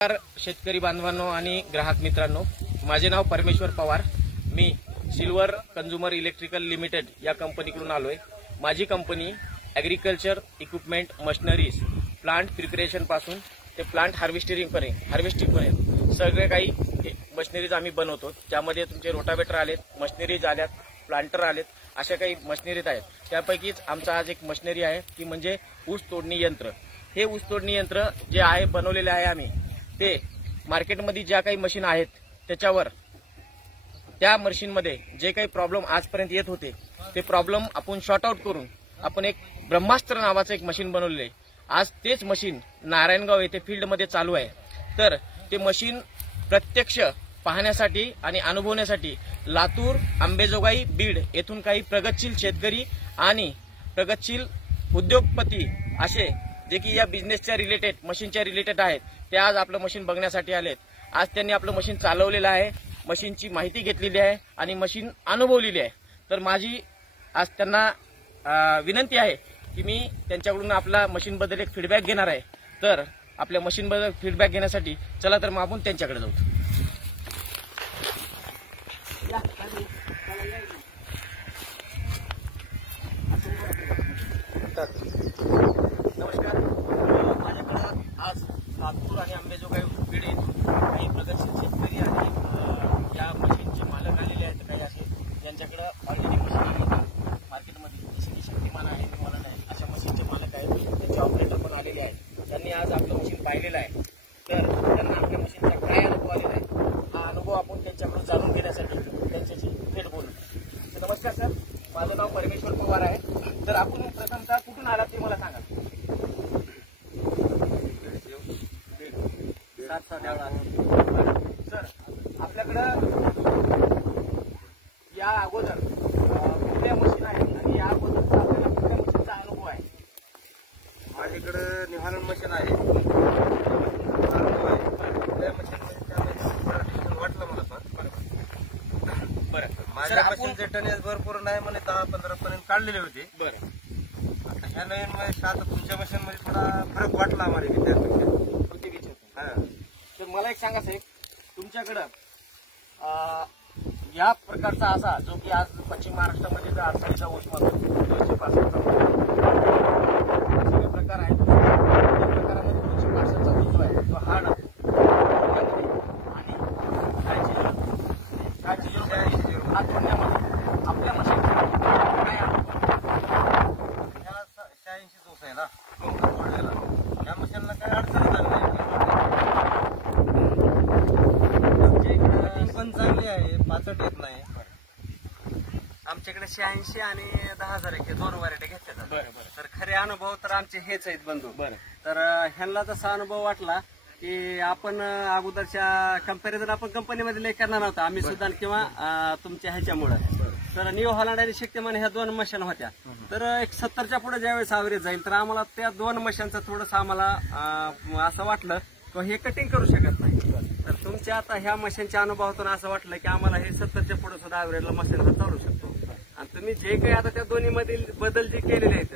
नमस्कार शेतकरी बांधवांनो आणि ग्राहक मित्रांनो, माझे नाव परमेश्वर पवार. मी सिल्वर कंझ्युमर इलेक्ट्रिकल लिमिटेड या कंपनीकडून आलोय. माझी company agriculture equipment machineries plant preparation पासून ते प्लांट हार्वेस्टिंग पर्यंत सगळे काही मशिनरीज आम्ही बनवतो. त्यामध्ये तुमचे रोटावेटर आलेत, मशिनरीज आल्यात, प्लांटर आलेत, अशा काही मशिनरीज आहेत. त्यापैकीच आमचा आज एक मशिनरी आहे ती म्हणजे ऊस तोडणी यंत्र. हे ऊस तोडणी यंत्र जे आहे बनवलेले आहे आम्ही, ते मार्केटमध्ये ज्या काही मशीन आहेत त्याच्यावर त्या मशीनमध्ये जे काही प्रॉब्लेम आजपर्यंत येत होते ते प्रॉब्लेम आपण शॉर्ट आउट करून आपण एक ब्रह्मास्त्र नावाचं एक मशीन बनवलेलं आहे. आज तेच मशीन नारायणगाव येथे फील्डमध्ये चालू आहे. तर ते मशीन प्रत्यक्ष पाहण्यासाठी आणि अनुभवण्यासाठी लातूर, अंबेजोगाई, बीड येथून काही प्रगतशील शेतकरी आणि प्रगतशील उद्योगपती असे जे की या बिझनेसच्या रिलेटेड मशीनच्या रिलेटेड आहेत ते आज आपलं मशीन बघण्यासाठी आलेत. आज त्यांनी आपलं मशीन चालवलेलं आहे, मशीनची माहिती घेतलेली आहे आणि मशीन अनुभवलेली आहे. तर माझी आज त्यांना विनंती आहे की मी त्यांच्याकडून आपला मशीनबद्दल एक फीडबॅक घेणार आहे. तर आपल्या मशीनबद्दल फीडबॅक घेण्यासाठी चला तर मग आपण त्यांच्याकडे जाऊ. नमस्कार. माझ्याकडे आज लातूर आणि अंबेजोगाई बीड येथून काही प्रगतशील शेतकरी आणि या मशीनचे मालक आलेले आहेत. काही असे ज्यांच्याकडे ऑलरेडी मशीन आहेत मार्केटमध्ये, जसे की शक्तिमान आहे, विमान आहे, अशा मशीनचे मालक आहेत. त्यांचे ऑपरेटर पण आलेले आहेत. त्यांनी आज आपलं मशीन पाहिलेलं आहे. तर त्यांना आपल्या मशीनचा काय अनुभव आलेला आहे हा अनुभव आपण त्यांच्याकडून जाणून घेण्यासाठी त्यांच्याशी थेट बोलू. तर नमस्कार सर, माझं नाव परमेश्वर पवार आहे. तर आपण प्रथमतः कुठून आलात ते मला सांगा. सर, आपल्याकडं या अगोदर कुठल्या मशीन आहेत आणि या अगोदरचा आपल्याला कुठल्या मशीनचा अनुभव आहे? माझ्याकडे निहालन मशीन आहे. वाटलं मला बरं. माझ्या मशीनचे टनेज भरपूर नाही, म्हणे 10-15 पर्यंत काढलेले होते. बरं. आता ह्या नवीन मध्ये आता तुमच्या मशीन मध्ये थोडा फरक वाटला आम्हाला विद्यार्थ्यांच्या. तर मला एक सांगा साहेब, तुमच्याकडं या प्रकारचा असा जो की आज पश्चिम महाराष्ट्रामध्ये जो अडचणीचा ऊस म्हणतो 265 सगळे प्रकार आहेत. त्या प्रकारामध्ये 265चा ऊस जो आहे तो हार्ड आणि हात धुण्यामध्ये आपल्या मशीन काय ह्या 86 ऊस आहे ना तोडलेला. ह्या मशीनला काही अडचण झाली नाही. पण चांगली आहे, पाचट येत नाही. आमच्याकडे 86 आणि 10,000 हे दोन व्हरायटी घेतल्या. बरं. तर खरे अनुभव तर आमचे हेच आहेत बंधू. बरं. तर ह्यांना तसा अनुभव वाटला की आपण अगोदरच्या कंपॅरिझन आपण कंपनीमध्ये लय करणार नव्हता आम्ही सुद्धा, किंवा तुमच्या ह्याच्यामुळे. तर न्यू हॉलंड आणि शक्तिमान ह्या दोन मशीन होत्या. तर एक 70च्या पुढे ज्यावेळेस ॲव्हरेज जाईल तर आम्हाला त्या दोन मशीनचं थोडंसं आम्हाला असं वाटलं की हे कटिंग करू शकत नाही. तर तुमच्या आता ह्या मशीनच्या अनुभवातून असं वाटलं की आम्हाला हे 70च्या पुढे सुद्धा ॲव्हरेजला मशीन चालू शकतो. आणि तुम्ही जे काही आता त्या दोन्ही मधील बदल जे केलेले आहेत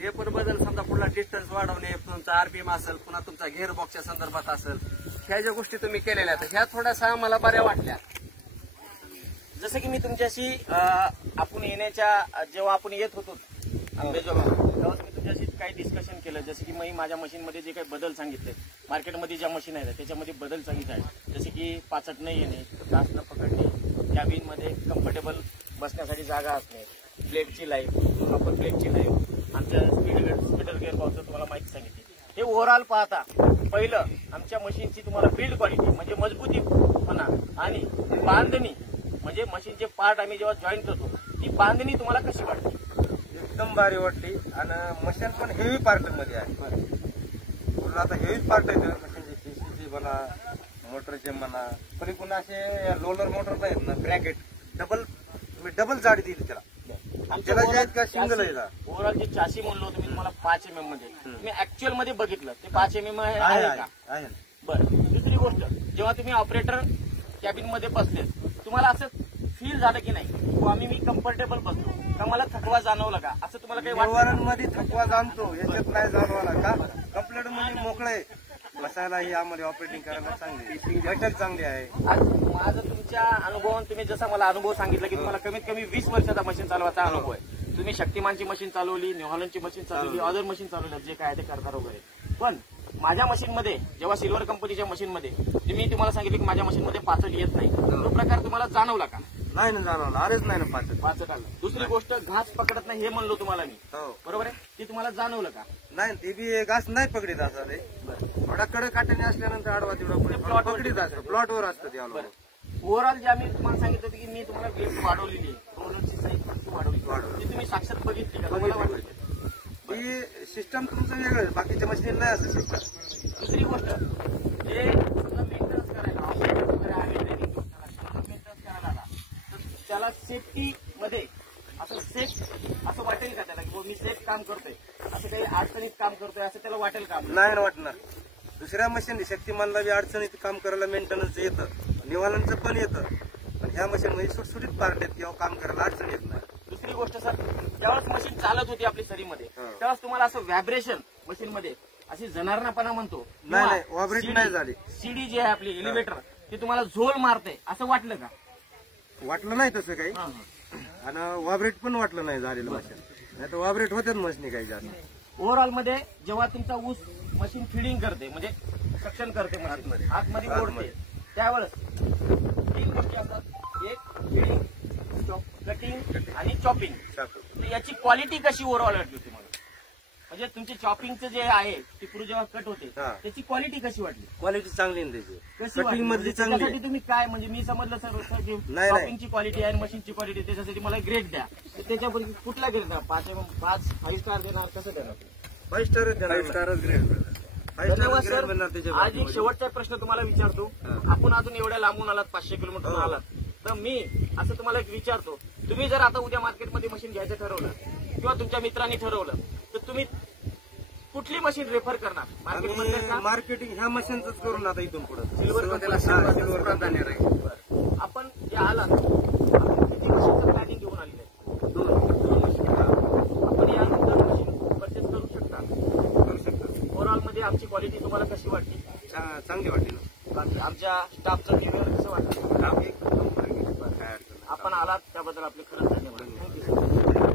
ते पण बदल, समजा पुढला डिस्टन्स वाढवणे, तुमचा आरपीएम असेल, पुन्हा तुमचा गिअर बॉक्सच्या संदर्भात असेल, ह्या ज्या गोष्टी तुम्ही केलेल्या आहेत ह्या थोड्याशा आम्हाला बऱ्या वाटल्या. जसं की मी तुमच्याशी आपण येण्याच्या जेव्हा आपण येत होतो अंबेजोगाई, तेव्हा मी तुमच्याशी काही डिस्कशन केलं. जसं की मी माझ्या मशीनमध्ये जे काही बदल सांगितले, मार्केटमध्ये ज्या मशीन आहेत त्याच्यामध्ये बदल सांगितले आहेत. जसे की पाचट न येणे, घास न पकडणे, कॅबिनमध्ये कम्फर्टेबल बसण्यासाठी जागा असणे, ब्लेडची लाईफ, प्रॉपर ब्लेडची लाईफ, आमच्या स्पीडर गिअर बॉक्सचं तुम्हाला माहिती सांगितली. हे ओव्हरऑल पाहता पहिलं आमच्या मशीनची तुम्हाला बिल्ड क्वालिटी म्हणजे मजबूती म्हणा आणि बांधणी म्हणजे मशीनचे पार्ट आम्ही जेव्हा जॉईन करतो ती बांधणी तुम्हाला कशी वाटते? एकदम भारी वाटली. आणि मशीन पण हेवी पार्ट मध्ये आहे. आता हेवी पार्ट आहे मशीनचे, पीसीची म्हणा, मोटरचे म्हणा, पण पुन्हा असे लोलर मोटर नाहीत ना, ब्रॅकेट डबल जाडी दिली त्याला. सिंगल आहे का ओव्हरऑल जे चासी म्हणलो तुम्ही तुम्हाला 5 mm मध्ये, तुम्ही ऍक्च्युअल मध्ये बघितलं ते 5 mm आहे का? बरं. दुसरी गोष्ट, जेव्हा तुम्ही ऑपरेटर कॅबिन मध्ये बसले तुम्हाला असं फील झालं की नाही आम्ही मी कम्फर्टेबल बसलो का, मला थकवा जाणवला का, असं तुम्हाला काही वातावरण मध्ये थकवा जाणतो, याच्यात नाही जाणवला का? कंप्लेंट मध्ये मोकळे मसाला ही आम्हाला ऑपरेटिंग करायला चांगली बैठक चांगली आहे. आज माझं तुमच्या अनुभवान तुम्ही जसा मला अनुभव सांगितला की तुम्हाला कमीत कमी 20 वर्षाचा मशीन चालवायचा अनुभव आहे. तुम्ही शक्तिमानची मशीन चालवली, न्यू हॉलंडची मशीन चालवली, अदर मशीन चालवली, जे काय ते करणार वगैरे. पण माझ्या मशीनमध्ये जेव्हा सिल्वर कंपनीच्या मशीनमध्ये मी तुम्हाला सांगितलं की माझ्या मशीनमध्ये पाचट येत नाही, तो प्रकार तुम्हाला जाणवला का? नाही ना जाणवलं, अरेच नाही ना पाचट आलं. दुसरी गोष्ट घास पकडत नाही हे म्हणलो तुम्हाला मी, हो बरोबर आहे? ती तुम्हाला जाणवलं का? नाही ते बी घास नाही पकडीत असं ते थोडा कडक काट्याने असल्यानंतर आडवा तेवढा प्लॉट पकडीत असतं, प्लॉटवर असतं ते अवलंबून. ओव्हरऑल जे आम्ही तुम्हाला सांगितलं होतं की मी तुम्हाला वेट वाढवलेली आहे, रोलरची साईज वाढवली, ती तुम्ही साक्षात बघितली का? तुम्हाला वाटलं? ही सिस्टम तुमचं वेगळं आहे, बाकीच्या मशीन नाही असं सिस्टम. दुसरी गोष्ट जे मेंटेनन्स करायला ऑपरेटर वगैरे आहे, ट्रेनिंग मेंटेनन्स करायला आला तर त्याला सेफ्टी मध्ये असं सेफ असं वाटेल का त्याला की मी सेफ काम करतोय, असं काही अडचणीत काम करतोय असं त्याला वाटेल का? नाही ना वाटणार. दुसऱ्या मशीन शक्तिमानला बी अडचणीत काम करायला मेंटेनन्स येतं, निवालांचं पण येतं, पण ह्या मशीन मध्ये सुटसुटीत पार्ट आहेत किंवा काम करायला अडचण येत नाही. दुसरी गोष्ट सर, ज्यावेळेस मशीन चालत होती आपली सरीमध्ये त्यावेळेस तुम्हाला असं व्हायब्रेशन मशीन मध्ये अशी जनावरपणा म्हणतो नाही व्हायब्रेट नाही झाली. सीडी जी आहे आपली एलिव्हेटर ती तुम्हाला झोल मारते असं वाटलं का? वाटलं नाही तसं काही, आणि व्हायब्रेट पण वाटलं नाही झालेलं मशीन. नाही तर व्हायब्रेट होत्याच मशीन काही जास्त. ओव्हरऑल मध्ये जेव्हा तुमचा ऊस मशीन फिडिंग करते म्हणजे सक्शन करते मशीन आतमध्ये ओढते त्यावेळेस 3 गोष्टी असतात, एक फिडिंग, कटिंग आणि चॉपिंग. तर याची क्वालिटी कशी ओव्हरऑल वाटली तुम्हाला? म्हणजे तुमची चॉपिंगचं जे आहे ती पूर्वी जेव्हा कट होते त्याची क्वालिटी कशी वाटली? क्वालिटी चांगली आहे त्याची, कशी कटिंग मधली चांगली त्यासाठी तुम्ही काय म्हणजे मी समजलं सर की नाही. चॉपिंगची क्वालिटी आहे मशीनची क्वालिटी, त्याच्यासाठी मला ग्रेड द्या. तर त्याच्यापैकी कुठला ग्रेड द्या? 5 स्टार देणार, कसं देणार? 5 स्टारच देणार. 5 स्टारच ग्रेड धन्यवाद सर. मिळणार त्याच्या. आज एक शेवटचा प्रश्न तुम्हाला विचारतो. आपण अजून एवढ्या लांबून आलात, 500 किलोमीटर आलात, तर मी असं तुम्हाला एक विचारतो, तुम्ही जर आता उद्या मार्केटमध्ये मशीन घ्यायचं ठरवलं किंवा तुमच्या मित्रांनी ठरवलं तर तुम्ही कुठली मशीन रेफर करणार मार्केटमध्ये? मार्केटिंग ह्या मशीनच करून आता इथून पुढे सिल्वर प्राधान्य राहील. आपण जे आलात आपण किती मशीनचं प्लॅनिंग घेऊन आलेलं आहे? 2 मशीन. आपण यानंतर मशीन परचेस करू शकता. ओव्हरऑल मध्ये आमची क्वालिटी तुम्हाला कशी वाटली? चांगली वाटली ना. आमच्या स्टाफचं बिहेवियर कसं वाटलं? एकदम आपण आलात त्याबद्दल आपले खरंच धन्यवाद. थँक्यू.